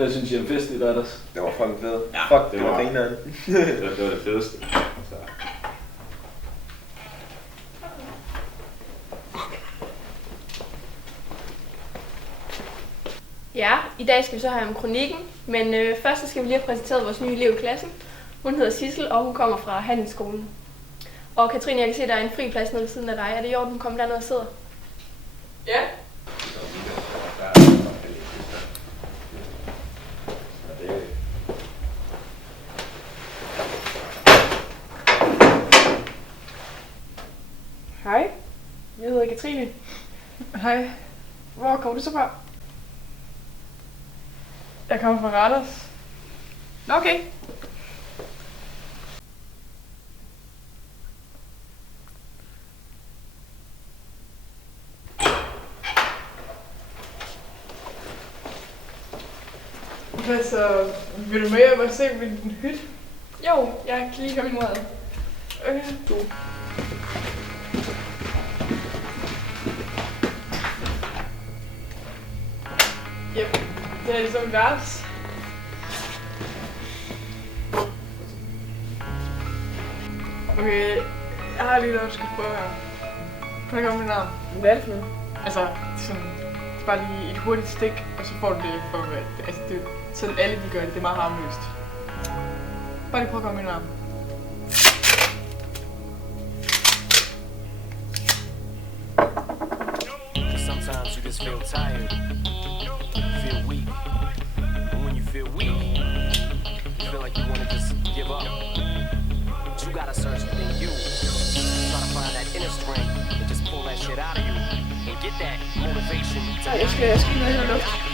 Hvad synes I om fest i lørdags? Det var fucking fedt. Ja, Fuck, det var grineren. det var det fedeste. Så. Ja, i dag skal vi så have om kronikken, men først så skal vi lige have præsenteret vores nye elev i klassen. Hun hedder Sissel, og hun kommer fra Handelsskolen. Og Katrine, jeg kan se, at der er en fri plads nede ved siden af dig. Er det i orden, hun kommer derned og sidder? Ja. Hej, jeg hedder Katrine. Hej. Hvor kommer du så fra? Jeg kommer fra Randers. Okay. Hvad så? Vil du med hjem og se min hytte? Jo, jeg kan lige komme imod. Okay. Yep, det er ligesom et værelse. Okay, jeg har lige noget, du skal prøve her. Kan du komme med navn? Hvad er det for noget? Altså, sådan, bare lige et hurtigt stik, og så får du det for, altså det, sådan alle de gør det, det er meget harmløst. Bare lige prøv at komme med navn. Sometimes you just feel tired, feel weak. And when you feel weak, you feel like you want to just give up. But you gotta search within you. Try to find that inner strength and just pull that shit out of you. And get that motivation to Nej, jeg skal lige have luft.